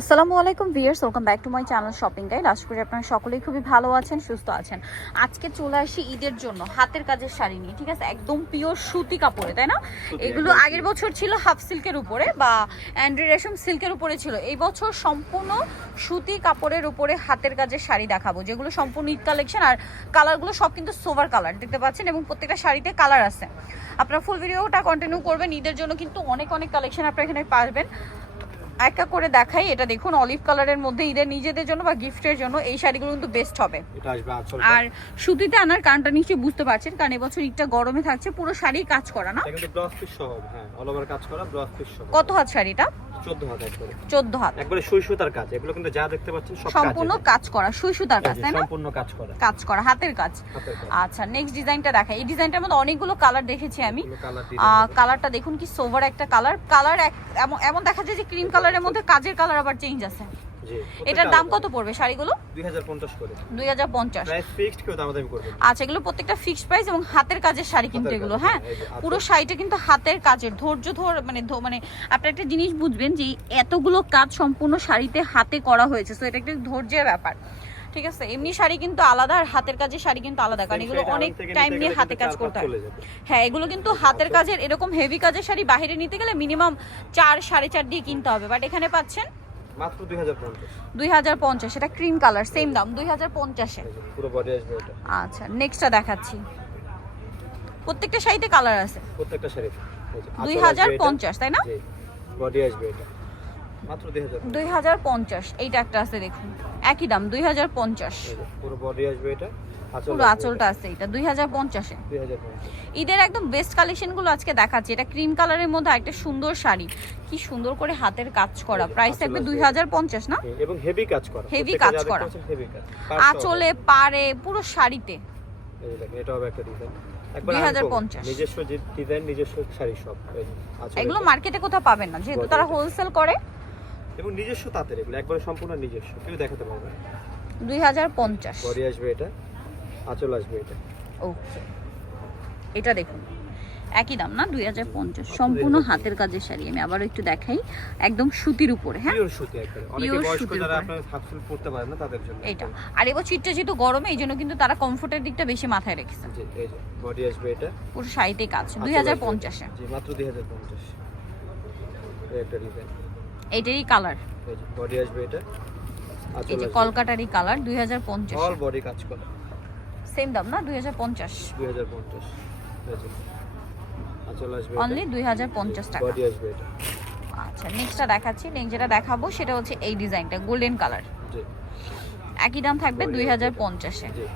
আসসালামু আলাইকুম viewers, welcome back to my channel shopping guide. আশা করি আপনারা সকলেই খুবই ভালো আছেন, সুস্থ আছেন। আজকে চলে আসি ঈদের জন্য হাতের কাজের শাড়ি নিয়ে, ঠিক আছে? একদম পিওর সুতি কাপড়ে, তাই না? এগুলো আগের বছর ছিল হাফ সিল্কের উপরে বা অ্যান্ড্রি রেশম সিল্কের উপরে ছিল। এই বছর সম্পূর্ণ সুতি কাপড়ের উপরে হাতের কাজের শাড়ি দেখাবো, যেগুলো সম্পূর্ণ ঈদ কালেকশন। আর কালারগুলো সব কিন্তু সোভার কালার দেখতে পাচ্ছেন, এবং প্রত্যেকটা শাড়িতে কালার আছে। আপনারা ফুল ভিডিওটা কন্টিনিউ করবেন। ঈদের জন্য কিন্তু অনেক কালেকশন আপনারা এখানে পাবেন। একটা করে দেখাই, এটা দেখুন অলিভ কালারের মধ্যে ঈদের নিজেদের জন্য বা গিফটের জন্য এই শাড়িগুলো কিন্তু বেস্ট হবে। আর সুতিতে আনার কারণটা নিশ্চয়ই বুঝতে পারছেন, কারণ এবছর ঈদটা গরমে থাকছে। পুরো শাড়ি কাজ করা না, কিন্তু ব্লাউজ পিস সহ, হ্যাঁ অল ওভার কাজ করা ব্লাউজ পিস সহ। কত হাত শাড়িটা? 14 হাত একবারে। 14 হাত একবারে সুই সুতার কাজ। এগুলো কিন্তু যা দেখতে পাচ্ছেন সব কাজ, সম্পূর্ণ কাজ করা, সুই সুতার কাজ, তাই না? সম্পূর্ণ কাজ করা, কাজ করা হাতের কাজ। আচ্ছা, নেক্সট ডিজাইনটা দেখাই। এই ডিজাইনটার মধ্যে অনেকগুলো কালার দেখেছি আমি। কালারটা দেখুন কি সোভার একটা কালার। কালার এমন দেখা যায় যে ক্রিম কালারের মধ্যে কাজের কালার আবার চেঞ্জ আছে। এটার দাম কত পড়বে শাড়িগুলো? 2050 করে। 2050 প্রাইস ফিক্সড, কেউ দামাদামি করবে না। আচ্ছা, এগুলো প্রত্যেকটা ফিক্সড প্রাইস এবং হাতের কাজের শাড়ি কিন্তু এগুলো। হ্যাঁ, পুরো শাড়িটা কিন্তু হাতের কাজের। মানে আপনি একটা জিনিস বুঝবেন যে এতগুলো কাজ সম্পূর্ণ শাড়িতে হাতে করা হয়েছে, সো এটা একটা ধৈর্যের ব্যাপার, ঠিক আছে? এমনি শাড়ি কিন্তু আলাদা, আর হাতের কাজের শাড়ি কিন্তু আলাদা, কারণ এগুলো অনেক টাইম নিয়ে হাতে কাজ করতে হয়। হ্যাঁ, এগুলো কিন্তু হাতের কাজের। এরকম হেভি কাজের শাড়ি বাইরে নিতে গেলে মিনিমাম 4-4.5 দিয়ে কিনতে হবে, বাট এখানে পাচ্ছেন মাত্র 2050। 2050। এটা ক্রিম কালার, সেম দাম 2050 এ। পুরো বডি আসবে এটা। আচ্ছা, নেক্সটটা দেখাচ্ছি। প্রত্যেকটা শাড়িতে কালার আছে। প্রত্যেকটা শাড়িতে 2050, তাই না? জি, বডি আসবে এটা মাত্র 2050। এইটা একটা আছে দেখুন, একই দাম 2050। পুরো বডি আসবে এটা, পুরো আঁচলটা আছে এটা 2050 এ। 2050 ঈদের একদম বেস্ট কালেকশন গুলো আজকে দেখাচ্ছি। এটা ক্রিম কালারের মধ্যে একটা সুন্দর শাড়ি, কি সুন্দর করে হাতের কাজ করা। প্রাইস থাকবে 2050 না? এবং হেভি কাজ করা, হেভি কাজ করা, হেভি কাজ আঁচলে পারে পুরো শাড়িতে। এই দেখেন, এটা হবে একটা ডিজাইন 2050। নিজস্ব ডিজাইন, নিজস্ব শাড়ি সব। এগুলো মার্কেটে কোথাও পাবেন না, যেহেতু তারা হোলসেল করে। এবং নিজস্ব তাঁতের, এগুলো একবারে সম্পূর্ণ নিজস্ব, কেউ দেখাতে পারবে না। 2050 বডি আসবে এটা, আঁচল আসবে এটা। ওকে, এটা দেখুন একই দাম না? 2050। সম্পূর্ণ হাতের কাজের শাড়ি। আমি আবারও একটু দেখাই, একদম সুতির উপরে। হ্যাঁ, পিওর সুতি একবারে। অনেকে বয়স্ক যারা আপনারা হাফসুল পড়তে পারেন না, তাদের জন্য এটা। আর এবার চিটটা যেহেতু গরমে, এই জন্য কিন্তু তারা কমফোর্টের দিকটা বেশি মাথায় রেখেছে। জি, এই যে বডি আসবে এটা, পুরো শাড়িতে কাজ 2050 এ। জি মাত্র 2050। এই একটা ডিজাইন, এইটারই কালার। এই যে বডি আসবে এটা, এই যে কলকাতারই কালার 2050। অল বডি কাজ করা, সেম দাম না? 2050। 2050। এই যে আঁচল আসবে অনলি 2050 টাকা। বডি আসবে এটা। আচ্ছা, নেক্সটটা দেখাচ্ছি। নেক্সট যেটা দেখাবো সেটা হচ্ছে এই ডিজাইনটা, গোল্ডেন কালার। জি, একই দাম থাকবে 2050 এ। জি।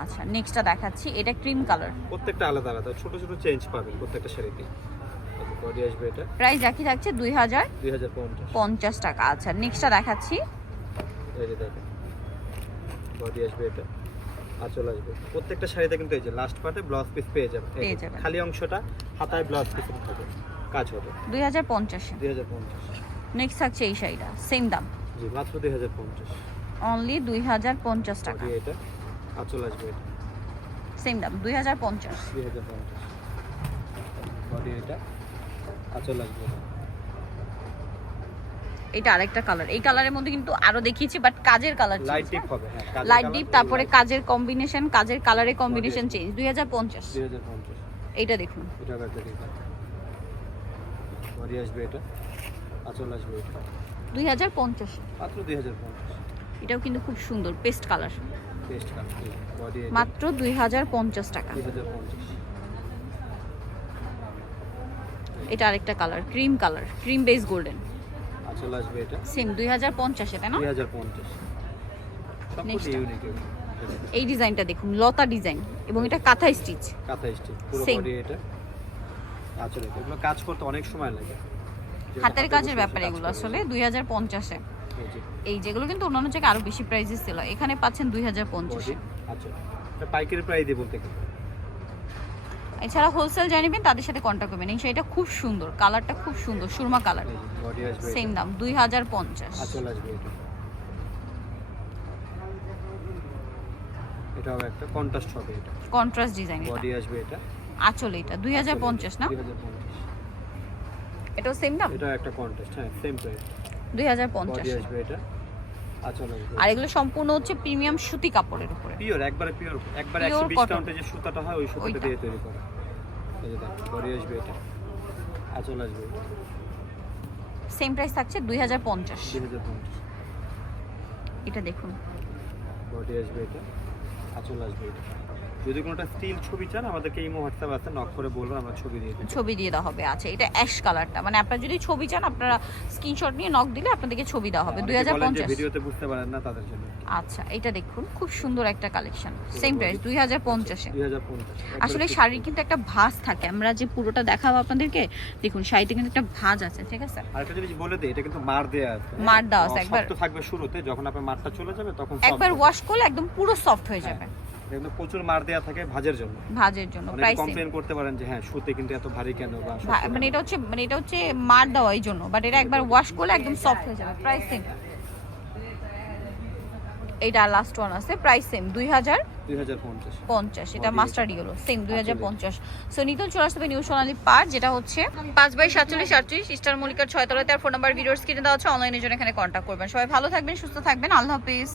আচ্ছা, নেক্সটটা দেখাচ্ছি। এটা ক্রিম কালার। প্রত্যেকটা আলাদা আলাদা ছোট ছোট চেঞ্জ পাবেন প্রত্যেকটা শাড়িতে। বডি আসবে এটা, প্রাইস একই থাকছে 2050 টাকা। আচ্ছা, নেক্সটটা দেখাচ্ছি। এই যে দেখেন, বডি আসবে এটা, আঁচল আসবে। প্রত্যেকটা শাড়িতে কিন্তু এই যে লাস্ট পার্টে ব্লাউজ পিস পেয়ে যাবেন। খালি অংশটা হাতায় ব্লাউজ পিস থাকবে, কাজ হবে 2050 এ। 2050। নেক্সট থাকছে এই শাড়িটা, সেম দাম, জি মাত্র 2050। অনলি 2050 টাকা। এটা আঁচল আসবে এটা, সেম দাম 2050। 2050। বডি এটা, আঁচল আসবে এটা। এটা আরেকটা কালার। এই কালারের মধ্যে কিন্তু আরো দেখিয়েছি, বাট কাজের কালার লাইট ডিপ হবে। হ্যাঁ, লাইট ডিপ, তারপরে কাজের কম্বিনেশন, কাজের কালারের কম্বিনেশন চেঞ্জ। 2050। এইটা দেখুন, এটা একটা ডিজাইন, বডি আসবে এটা, আঁচল আসবে এটা। 2050 মাত্র 2050। এটাও কিন্তু খুব সুন্দর paste colour, paste colour. Body মাত্র 2050 টাকা। 2050। এটা আরেকটা colour, cream colour, cream base golden. আঁচল আসবে এটা, সেম 2050 এ, তাই না? 2050। সবকিছু ইউনিক। এই ডিজাইনটা দেখুন, লতা ডিজাইন, এবং এটা কাঁথা স্টিচ। কাঁথা স্টিচ, পুরো বডি এটা, আঁচল এটা। এগুলো কাজ করতে অনেক সময় লাগে, হাতের কাজের ব্যাপার এগুলো আসলে। 2050 এ। এই যেগুলো কিন্তু অন্যান্য জায়গায় আরো বেশি প্রাইসে ছিল, এখানে পাচ্ছেন 2050 এ। আচ্ছা, এটা পাইকারি প্রাইস দিয়ে বলতে গেলে। এছাড়া হোলসেল জানিবেন, তাদের সাথে কন্ট্যাক্ট করবেন। এই শাড়িটা খুব সুন্দর, কালারটা খুব সুন্দর, সুরমা কালার। বডি আসবে সেম দাম 2050। আঁচল আসবে এটা। এটাও একটা কন্ট্রাস্ট হবে, এটা কন্ট্রাস্ট ডিজাইন। বডি আসবে এটা, আঁচল এটা 2050 না? 2050। এটাও সেম দাম। এটা একটা কন্ট্রাস্ট, হ্যাঁ সেম প্রাইস। 2050 বডি আসবে এটা, আঁচল আসবে। আর এগুলো সম্পূর্ণ হচ্ছে প্রিমিয়াম সুতি কাপড়ের উপরে। পিওর, একবারে পিওর, একবারে Pure 120 cotton। কাউন্টে যে সুতাটা হয় ওই সুতাটা ওইটা। দিয়ে তৈরি করা। এই যে দেখেন বডি আসবে এটা, আঁচল আসবে এটা। সেম প্রাইস থাকছে 2050। 2050। এটা দেখুন, বডি আসবে এটা, আঁচল আসবে এটা। যদি কোনোটা স্টিল ছবি চান আমাদেরকে ইমো হোয়াটসঅ্যাপ আছে, নক করে বলবেন, আমরা ছবি দিয়ে দেব। ছবি দিয়ে দেওয়া হবে। আচ্ছা, এটা অ্যাশ কালারটা, মানে আপনারা যদি ছবি চান আপনারা স্ক্রিনশট নিয়ে নক দিলে আপনাদেরকে ছবি দেওয়া হবে। অনেকে বলেন যে 2050। ভিডিওতে বুঝতে পারেন না তাদের জন্য। আচ্ছা, এটা দেখুন, খুব সুন্দর একটা কালেকশন। সেম প্রাইস 2050 এ। 2050। আসলে শাড়ির কিন্তু একটা ভাঁজ থাকে, আমরা যে পুরোটা দেখাবো আপনাদেরকে, দেখুন শাড়িতে কিন্তু একটা ভাঁজ আছে, ঠিক আছে? আরেকটা জিনিস বলে দেই, এটা কিন্তু মার দেয়া আছে। মার দেওয়া আছে, একবার শক্ত থাকবে শুরুতে, যখন আপনার মারটা চলে যাবে তখন একবার ওয়াশ করলে একদম পুরো সফট হয়ে যাবে। কিন্তু প্রচুর মার দেয়া থাকে ভাঁজের জন্য। ভাঁজের জন্য অনেকে প্রাইস কমপ্লেইন করতে পারেন যে হ্যাঁ সুতে কিন্তু এত ভারী কেন বা শক্ত মানে কেন। এটা হচ্ছে মার দেওয়া এই জন্য, বাট এটা একবার ওয়াশ করলে একদম সফট হয়ে যাবে। Price same. এইটা লাস্ট ওয়ান আছে, প্রাইস সেম 2050। এটা মাস্টার ইয়েলো, সেম 2050। সো নিতন চলে আসবে নিউ সোনালী পার্ক, যেটা হচ্ছে 5/4738 স্টার মল্লিকার 6 তলাতে। আর ফোন নাম্বার ভিডিওস কিনে দেওয়া হচ্ছে, অনলাইনের জন্য এখানে কন্ট্যাক্ট করবেন। সবাই ভালো থাকবেন, সুস্থ থাকবেন, আল্লাহ হাফেজ।